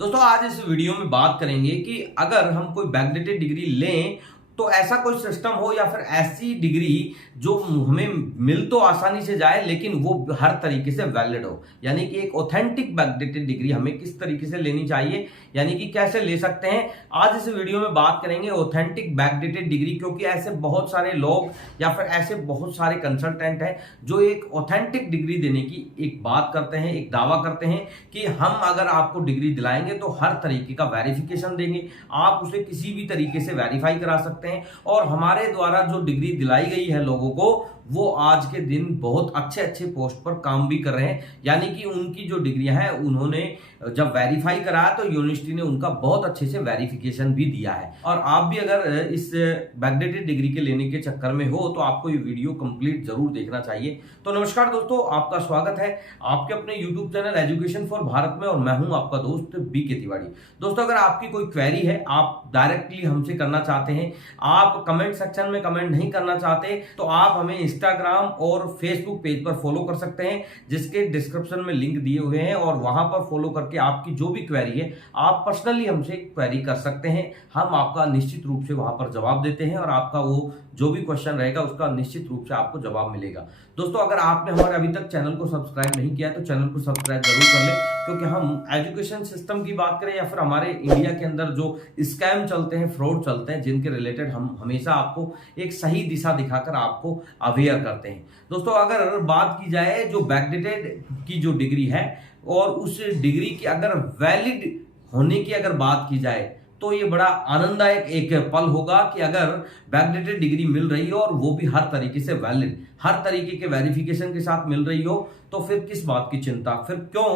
दोस्तों आज इस वीडियो में बात करेंगे कि अगर हम कोई बैकडेटेड डिग्री लें तो ऐसा कोई सिस्टम हो या फिर ऐसी डिग्री जो हमें मिल तो आसानी से जाए लेकिन वो हर तरीके से वैलिड हो, यानी कि एक ऑथेंटिक बैकडेटेड डिग्री हमें किस तरीके से लेनी चाहिए, यानी कि कैसे ले सकते हैं। आज इस वीडियो में बात करेंगे ऑथेंटिक बैकडेटेड डिग्री, क्योंकि ऐसे बहुत सारे लोग या फिर ऐसे बहुत सारे कंसल्टेंट हैं जो एक ऑथेंटिक डिग्री देने की एक बात करते हैं, एक दावा करते हैं कि हम अगर आपको डिग्री दिलाएंगे तो हर तरीके का वेरिफिकेशन देंगे, आप उसे किसी भी तरीके से वेरीफाई करा सकते हैं और हमारे द्वारा जो डिग्री दिलाई गई है लोगों को वो आज के दिन बहुत अच्छे अच्छे पोस्ट पर काम भी कर रहे हैं, यानी कि उनकी जो डिग्रियां हैं उन्होंने जब वेरीफाई कराया तो यूनिवर्सिटी ने उनका बहुत अच्छे से वेरिफिकेशन भी दिया है। और आप भी अगर इस बैकडेटेड डिग्री के लेने के चक्कर में हो तो आपको ये वीडियो कंप्लीट जरूर देखना चाहिए। तो नमस्कार दोस्तों, आपका स्वागत है आपके अपने YouTube channel education for Bharat में और मैं हूं आपका दोस्त बीके तिवारी। दोस्तों अगर आपकी कोई क्वेरी है, आप डायरेक्टली हमसे करना चाहते हैं, आप कमेंट सेक्शन में कमेंट नहीं करना चाहते तो आप हमें इंस्टाग्राम और फेसबुक पेज पर फॉलो कर सकते हैं, जिसके डिस्क्रिप्शन में लिंक दिए हुए हैं, और वहां पर फॉलो करके आपकी जो भी क्वेरी है आप पर्सनली हमसे क्वेरी कर सकते हैं। हम आपका निश्चित रूप से वहां पर जवाब देते हैं और आपका वो जो भी क्वेश्चन रहेगा उसका निश्चित रूप से आपको जवाब मिलेगा। दोस्तों अगर आपने हमारे अभी तक चैनल को सब्सक्राइब नहीं किया है तो चैनल को सब्सक्राइब जरूर कर लें, क्योंकि हम एजुकेशन सिस्टम की बात करें या फिर हमारे इंडिया के अंदर जो स्कैम चलते हैं, फ्रॉड चलते हैं, जिनके रिलेटेड हम हमेशा आपको एक सही दिशा दिखाकर आपको अवेयर करते हैं। दोस्तों अगर बात की जाए जो बैकडेटेड की जो डिग्री है और उस डिग्री की अगर वैलिड होने की अगर बात की जाए तो ये बड़ा आनंददायक एक पल होगा कि अगर बैकडेटेड डिग्री मिल रही हो और वो भी हर तरीके से वैलिड, हर तरीके के वेरिफिकेशन के साथ मिल रही हो, तो फिर किस बात की चिंता, फिर क्यों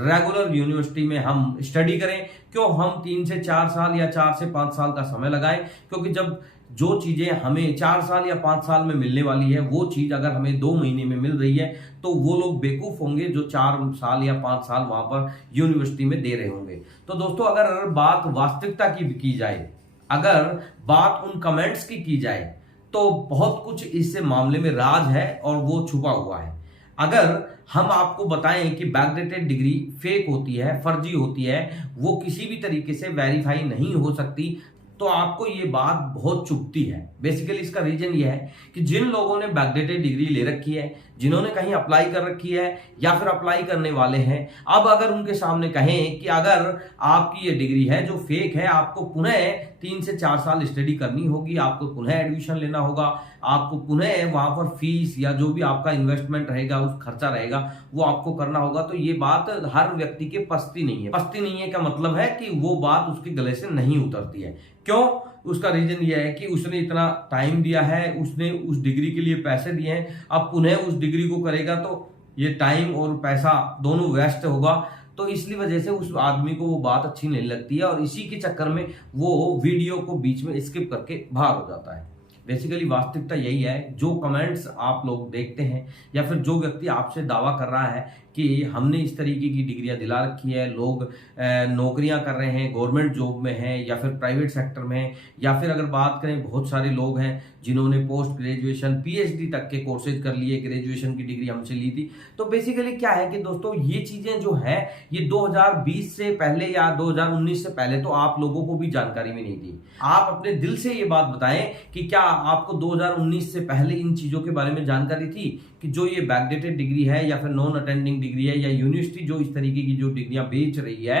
रेगुलर यूनिवर्सिटी में हम स्टडी करें, क्यों हम 3 से 4 साल या 4 से 5 साल का समय लगाएं। क्योंकि जब जो चीजें हमें 4 साल या 5 साल में मिलने वाली है वो चीज अगर हमें 2 महीने में मिल रही है तो वो लोग बेवकूफ होंगे जो 4 साल या 5 साल वहां पर यूनिवर्सिटी में दे रहे होंगे। तो दोस्तों अगर बात वास्तविकता की जाए, अगर बात उन कमेंट्स की जाए तो बहुत कुछ इस मामले में राज है और वो छुपा हुआ है। अगर हम आपको बताएं कि बैकडेटेड डिग्री फेक होती है, फर्जी होती है, वो किसी भी तरीके से वेरीफाई नहीं हो सकती, तो आपको ये बात बहुत चुभती है। बेसिकली इसका रीजन ये है कि जिन लोगों ने बैकडेटेड डिग्री ले रखी है, जिन्होंने कहीं अप्लाई कर रखी है या फिर अप्लाई करने वाले हैं, अब अगर उनके सामने कहें कि अगर आपकी ये डिग्री है जो फेक है, आपको पुनः 3 से 4 साल स्टडी करनी होगी, आपको पुनः एडमिशन लेना होगा, आपको पुनः वहां पर फीस या जो भी आपका इन्वेस्टमेंट रहेगा, उस खर्चा रहेगा, वो आपको करना होगा, तो ये बात हर व्यक्ति के पसती नहीं है। पसती नहीं है का मतलब है कि वो बात उसके गले से नहीं उतरती है। क्यों? उसका रीजन ये है कि उसने इतना टाइम दिया है, उसने उस डिग्री के लिए पैसे दिए हैं, अब पुनः उस डिग्री को करेगा तो ये टाइम और पैसा दोनों वेस्ट होगा। तो इसलिए वजह से उस आदमी को वो बात अच्छी नहीं लगती है और इसी के चक्कर में वो वीडियो को बीच में स्किप करके बाहर हो जाता है। बेसिकली वास्तविकता यही है, जो कमेंट्स आप लोग देखते हैं या फिर जो व्यक्ति आपसे दावा कर रहा है कि हमने इस तरीके की डिग्रियां दिला रखी है, लोग नौकरियां कर रहे हैं, गवर्नमेंट जॉब में हैं या फिर प्राइवेट सेक्टर में हैं, या फिर अगर बात करें बहुत सारे लोग हैं जिन्होंने पोस्ट ग्रेजुएशन पीएचडी तक के कोर्सेज कर लिए, ग्रेजुएशन की डिग्री हमसे ली थी। तो बेसिकली क्या है कि दोस्तों ये चीजें जो है ये 2020 से पहले या 2019 से पहले तो आप लोगों को भी जानकारी में नहीं थी। आप अपने दिल से ये बात बताएं कि क्या आपको 2019 से पहले इन चीजों के बारे में जानकारी थी कि जो ये बैकडेटेड डिग्री है या फिर नॉन अटेंडिंग डिग्री है या यूनिवर्सिटी जो इस तरीके की जो डिग्रियां बेच रही है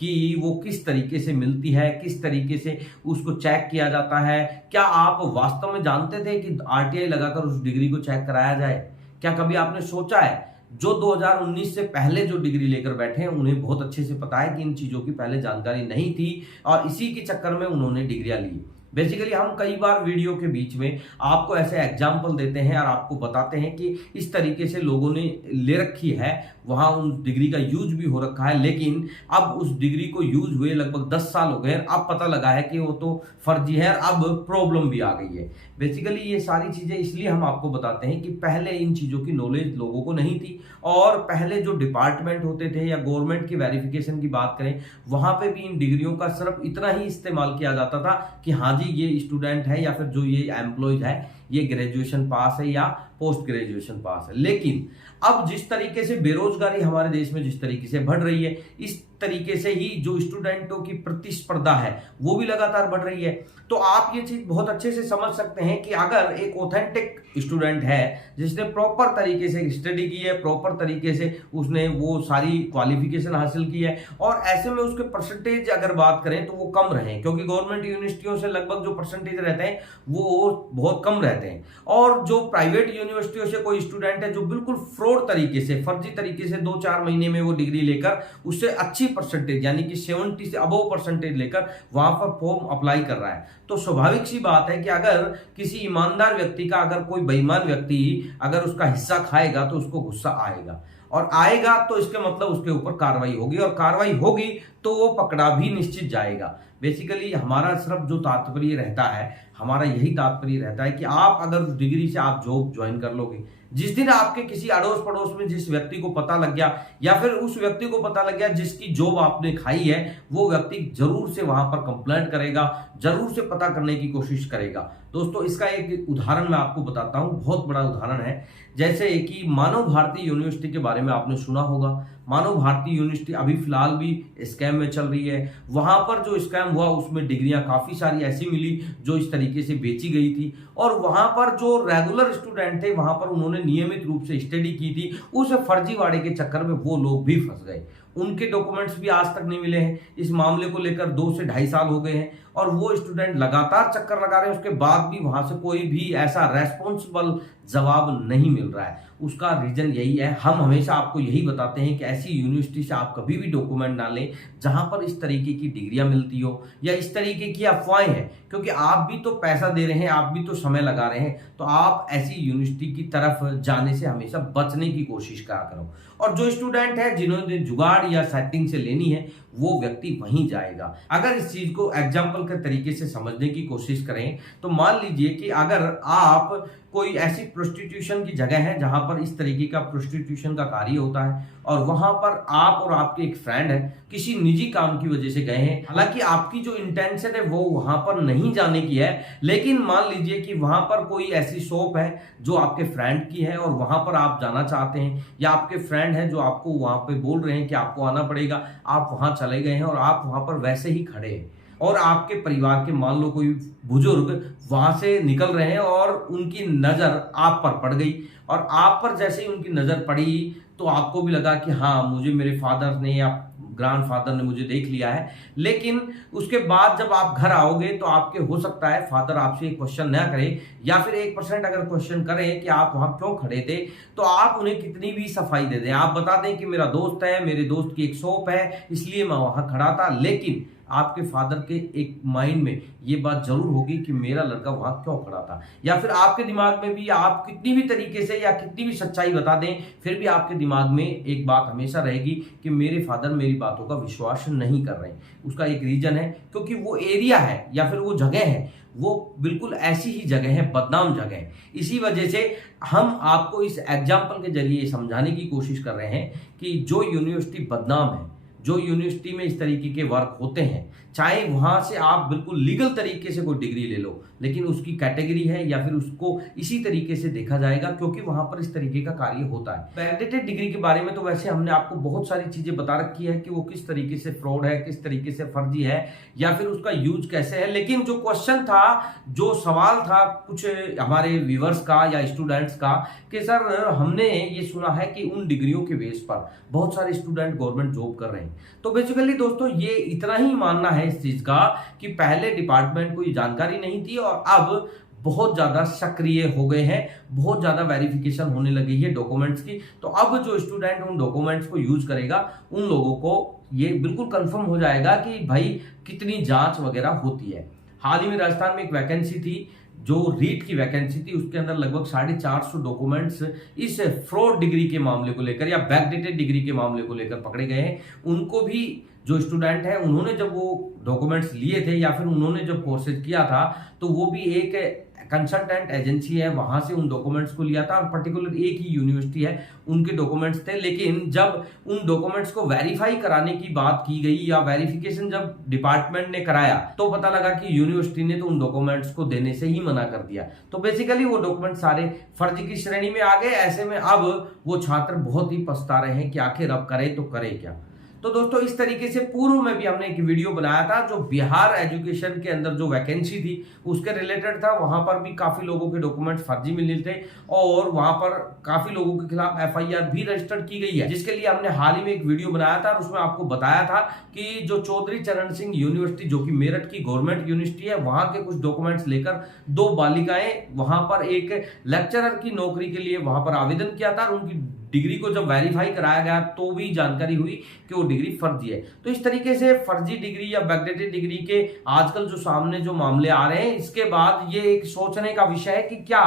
कि वो किस तरीके से मिलती है, किस तरीके से उसको चेक किया जाता है। क्या आप वास्तव में जानते थे कि आरटीआई लगाकर उस डिग्री को चेक कराया जाए? क्या कभी आपने सोचा है? जो 2019 से पहले जो डिग्री लेकर बैठे हैं उन्हें बहुत अच्छे से पता है कि इन चीजों की पहले जानकारी नहीं थी और इसी के चक्कर में उन्होंने डिग्रियां ली। बेसिकली हम कई बार वीडियो के बीच में आपको ऐसे एग्जाम्पल देते हैं और आपको बताते हैं कि इस तरीके से लोगों ने ले रखी है, वहां उस डिग्री का यूज भी हो रखा है, लेकिन अब उस डिग्री को यूज हुए लगभग 10 साल हो गए, अब पता लगा है कि वो तो फर्जी है, अब प्रॉब्लम भी आ गई है। बेसिकली ये सारी चीजें इसलिए हम आपको बताते हैं कि पहले इन चीजों की नॉलेज लोगों को नहीं थी और पहले जो डिपार्टमेंट होते थे या गवर्नमेंट की वेरिफिकेशन की बात करें, वहां पे भी इन डिग्रियों का सिर्फ इतना ही इस्तेमाल किया जाता था कि हाँ जी ये स्टूडेंट है या फिर जो ये एम्प्लॉयज है ये ग्रेजुएशन पास है या पोस्ट ग्रेजुएशन पास है। लेकिन अब जिस तरीके से बेरोजगारी हमारे देश में जिस तरीके से बढ़ रही है, इस तरीके से ही जो स्टूडेंटों की प्रतिस्पर्धा है वो भी लगातार बढ़ रही है। तो आप ये चीज बहुत अच्छे से समझ सकते हैं कि अगर एक ऑथेंटिक स्टूडेंट है जिसने प्रॉपर तरीके से स्टडी की है, प्रॉपर तरीके से उसने वो सारी क्वालिफिकेशन हासिल की है, और ऐसे में उसके परसेंटेज अगर बात करें तो वो कम रहे, क्योंकि गवर्नमेंट यूनिवर्सिटियों से लगभग जो परसेंटेज रहते हैं वो बहुत कम रहते हैं। और जो प्राइवेट यूनिवर्सिटियों से कोई स्टूडेंट है जो बिल्कुल फ्रॉड तरीके से, फर्जी तरीके से 2-4 महीने में वो डिग्री लेकर उससे अच्छी परसेंटेज यानी कि 70 से अबव परसेंटेज लेकर वहां पर फॉर्म अप्लाई कर रहा है, तो स्वाभाविक सी बात है कि अगर किसी ईमानदार व्यक्ति का अगर कोई बेईमान व्यक्ति अगर उसका हिस्सा खाएगा तो उसको गुस्सा आएगा, और आएगा तो इसके मतलब उसके ऊपर कार्रवाई होगी, और कार्रवाई होगी तो वो पकड़ा भी निश्चित जाएगा। बेसिकली हमारा सिर्फ जो तात्पर्य रहता है, हमारा यही तात्पर्य रहता है कि आप अगर उस डिग्री से आप जॉब ज्वाइन कर लोगे, जिस दिन आपके किसी अड़ोस पड़ोस में जिस व्यक्ति को पता लग गया या फिर उस व्यक्ति को पता लग गया जिसकी जॉब आपने खाई है, वो व्यक्ति जरूर से वहां पर कंप्लेंट करेगा, जरूर से पता करने की कोशिश करेगा। दोस्तों इसका एक उदाहरण मैं आपको बताता हूं, बहुत बड़ा उदाहरण है। जैसे कि मानव भारती यूनिवर्सिटी के बारे में आपने सुना होगा। मानव भारती यूनिवर्सिटी अभी फिलहाल भी स्कैम में चल रही है। वहां पर जो स्कैम हुआ उसमें डिग्रियां काफी सारी ऐसी मिली जो इस तरीके से बेची गई थी, और वहां पर जो रेगुलर स्टूडेंट थे वहां पर उन्होंने नियमित रूप से स्टडी की थी, उस फर्जीवाड़े के चक्कर में वो लोग भी फंस गए। उनके डॉक्यूमेंट्स भी आज तक नहीं मिले हैं। इस मामले को लेकर 2 से 2.5 साल हो गए हैं, और वो स्टूडेंट लगातार चक्कर लगा रहे हैं, उसके बाद भी वहां से कोई भी ऐसा रेस्पॉन्सिबल जवाब नहीं मिल रहा है। उसका रीजन यही है, हम हमेशा आपको यही बताते हैं कि ऐसी यूनिवर्सिटी से आप कभी भी डॉक्यूमेंट ना लें जहां पर इस तरीके की डिग्रियां मिलती हो या इस तरीके की अफवाहें हैं, क्योंकि आप भी तो पैसा दे रहे हैं, आप भी तो समय लगा रहे हैं, तो आप ऐसी यूनिवर्सिटी की तरफ जाने से हमेशा बचने की कोशिश करा करो। और जो स्टूडेंट है जिन्होंने जुगाड़ या सेटिंग से लेनी है वो व्यक्ति वहीं जाएगा। अगर इस चीज को एग्जाम्पल के तरीके से समझने की कोशिश करें तो मान लीजिए कि अगर आप कोई ऐसी प्रोस्टिट्यूशन की जगह है जहां पर इस तरीके का प्रोस्टिट्यूशन का कार्य होता है, और वहां पर आप और आपके एक फ्रेंड है किसी निजी काम की वजह से गए हैं, हालांकि आपकी जो इंटेंशन है वो वहां पर नहीं जाने की है, लेकिन मान लीजिए कि वहां पर कोई ऐसी शॉप है जो आपके फ्रेंड की है और वहां पर आप जाना चाहते हैं, या आपके फ्रेंड है जो आपको वहां पे बोल रहे हैं कि आपको आना पड़ेगा, आप वहां चले गए हैं और आप वहां पर वैसे ही खड़े हैं, और आपके परिवार के मान लो कोई बुजुर्ग वहां से निकल रहे हैं और उनकी नजर आप पर पड़ गई, और आप पर जैसे ही उनकी नजर पड़ी तो आपको भी लगा कि हाँ मुझे मेरे फादर ने या ग्रैंडफादर ने मुझे देख लिया है। लेकिन उसके बाद जब आप घर आओगे तो आपके हो सकता है फादर आपसे एक क्वेश्चन ना करें, या फिर 1% अगर क्वेश्चन करें कि आप वहां क्यों खड़े थे, तो आप उन्हें कितनी भी सफाई दे दें, आप बता दें कि मेरा दोस्त है, मेरे दोस्त की एक शॉप है इसलिए मैं वहां खड़ा था, लेकिन आपके फादर के एक माइंड में ये बात जरूर होगी कि मेरा लड़का वहां क्यों खड़ा था, या फिर आपके दिमाग में भी आप कितनी भी तरीके से या कितनी भी सच्चाई बता दें फिर भी आपके दिमाग में एक बात हमेशा रहेगी कि मेरे फादर मेरी बातों का विश्वास नहीं कर रहे हैं। उसका एक रीजन है क्योंकि वो एरिया है या फिर वो जगह है वो बिल्कुल ऐसी ही जगह है, बदनाम जगह है। इसी वजह से हम आपको इस एग्जाम्पल के जरिए समझाने की कोशिश कर रहे हैं कि जो यूनिवर्सिटी बदनाम है, जो यूनिवर्सिटी में इस तरीके के वर्क होते हैं, चाहे वहां से आप बिल्कुल लीगल तरीके से कोई डिग्री ले लो, लेकिन उसकी कैटेगरी है या फिर उसको इसी तरीके से देखा जाएगा क्योंकि वहां पर इस तरीके का कार्य होता है। बैकडेटेड डिग्री के बारे में तो वैसे हमने आपको बहुत सारी चीजें बता रखी है कि वो किस तरीके से फ्रॉड है, किस तरीके से फर्जी है, या फिर उसका यूज कैसे है। लेकिन जो क्वेश्चन था, जो सवाल था कुछ हमारे व्यूअर्स का या स्टूडेंट्स का कि सर हमने ये सुना है कि उन डिग्रियों के बेस पर बहुत सारे स्टूडेंट गवर्नमेंट जॉब कर रहे हैं, तो बेसिकली दोस्तों ये इतना ही मानना है इस चीज का कि पहले डिपार्टमेंट को ये जानकारी नहीं थी और अब बहुत ज्यादा सक्रिय हो गए हैं, बहुत ज्यादा वेरिफिकेशन होने लगी है डॉक्यूमेंट्स की। तो अब जो स्टूडेंट उन डॉक्यूमेंट्स को यूज करेगा उन लोगों को ये बिल्कुल कंफर्म हो जाएगा कि भाई कितनी जांच वगैरह होती है। हाल ही में राजस्थान में एक वैकेंसी थी जो रीट की वैकेंसी थी, उसके अंदर लगभग 450 डॉक्यूमेंट्स इस फ्रॉड डिग्री के मामले को लेकर या बैकडेटेड डिग्री के मामले को लेकर पकड़े गए हैं। उनको भी जो स्टूडेंट है उन्होंने जब वो डॉक्यूमेंट्स लिए थे या फिर उन्होंने जब कोर्सेज किया था तो वो भी एक कंसल्टेंट एजेंसी है वहां से उन डॉक्यूमेंट्स को लिया था और पर्टिकुलर एक ही यूनिवर्सिटी है उनके डॉक्यूमेंट्स थे। लेकिन जब उन डॉक्यूमेंट्स को वेरीफाई कराने की बात की गई या वेरिफिकेशन जब डिपार्टमेंट ने कराया तो पता लगा कि यूनिवर्सिटी ने तो उन डॉक्यूमेंट्स को देने से ही मना कर दिया। तो बेसिकली वो डॉक्यूमेंट सारे फर्जी की श्रेणी में आ गए। ऐसे में अब वो छात्र बहुत ही पछता रहे हैं कि आखिर अब करे तो करे क्या। तो दोस्तों इस तरीके से पूर्व में भी हमने एक वीडियो बनाया था जो बिहार एजुकेशन के अंदर जो वैकेंसी थी उसके रिलेटेड था। वहां पर भी काफी लोगों के डॉक्यूमेंट्स फर्जी मिले थे और वहां पर काफी लोगों के खिलाफ FIR भी रजिस्टर्ड की गई है, जिसके लिए हमने हाल ही में एक वीडियो बनाया था और उसमें आपको बताया था कि जो चौधरी चरण सिंह यूनिवर्सिटी जो कि मेरठ की गवर्नमेंट यूनिवर्सिटी है, वहां के कुछ डॉक्यूमेंट्स लेकर 2 बालिकाएं वहां पर एक लेक्चरर की नौकरी के लिए वहां पर आवेदन किया था और उनकी डिग्री को जब वेरीफाई कराया गया तो भी जानकारी हुई कि वो डिग्री फर्जी है। तो इस तरीके से फर्जी डिग्री या बैकडेटेड डिग्री के आजकल जो सामने जो मामले आ रहे हैं, इसके बाद ये एक सोचने का विषय है कि क्या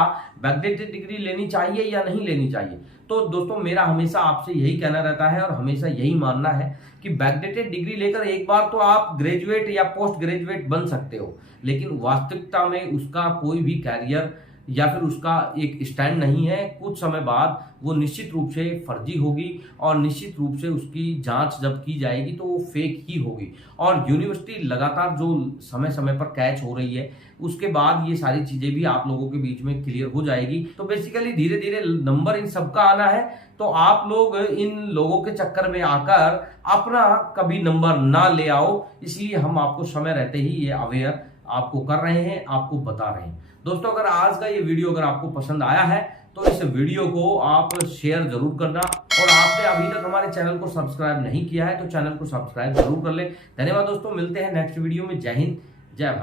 बैकडेटेड डिग्री लेनी चाहिए या नहीं लेनी चाहिए। तो दोस्तों मेरा हमेशा आपसे यही कहना रहता है और हमेशा यही मानना है कि बैकडेटेड डिग्री लेकर एक बार तो आप ग्रेजुएट या पोस्ट ग्रेजुएट बन सकते हो, लेकिन वास्तविकता में उसका कोई भी कैरियर या फिर उसका एक स्टैंड नहीं है। कुछ समय बाद वो निश्चित रूप से फर्जी होगी और निश्चित रूप से उसकी जांच जब की जाएगी तो वो फेक ही होगी। और यूनिवर्सिटी लगातार जो समय समय पर कैच हो रही है उसके बाद ये सारी चीजें भी आप लोगों के बीच में क्लियर हो जाएगी। तो बेसिकली धीरे धीरे नंबर इन सबका आना है, तो आप लोग इन लोगों के चक्कर में आकर अपना कभी नंबर ना ले आओ। इसलिए हम आपको समय रहते ही ये अवेयर आपको कर रहे हैं, आपको बता रहे हैं। दोस्तों अगर आज का ये वीडियो अगर आपको पसंद आया है तो इस वीडियो को आप शेयर जरूर करना और आपने अभी तक हमारे चैनल को सब्सक्राइब नहीं किया है तो चैनल को सब्सक्राइब जरूर कर ले। धन्यवाद दोस्तों, मिलते हैं नेक्स्ट वीडियो में। जय हिंद, जय भारत।